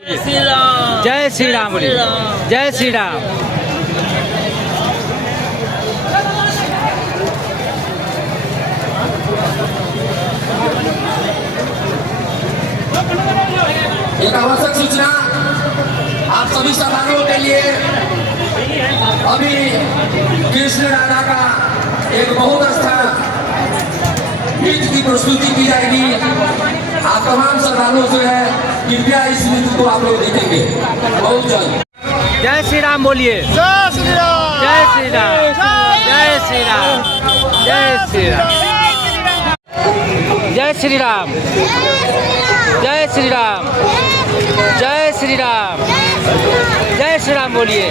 श्री राम। जय श्री राम बोलिए। जय श्री राम। एक आवश्यक सूचना आप सभी श्रद्धालुओं के लिए, अभी कृष्ण राधा का एक बहुत अच्छा नृत्य की प्रस्तुति की जाएगी। आप तमाम श्रद्धालुओं से है कृपया इस नृत्य को आप लोग देखेंगे बहुत जल्द। जय श्री राम बोलिए। जय श्री राम। जय श्री राम। जय श्री राम। जय श्री राम। जय श्री राम। जय श्री राम। जय श्री राम। जय श्री राम बोलिए।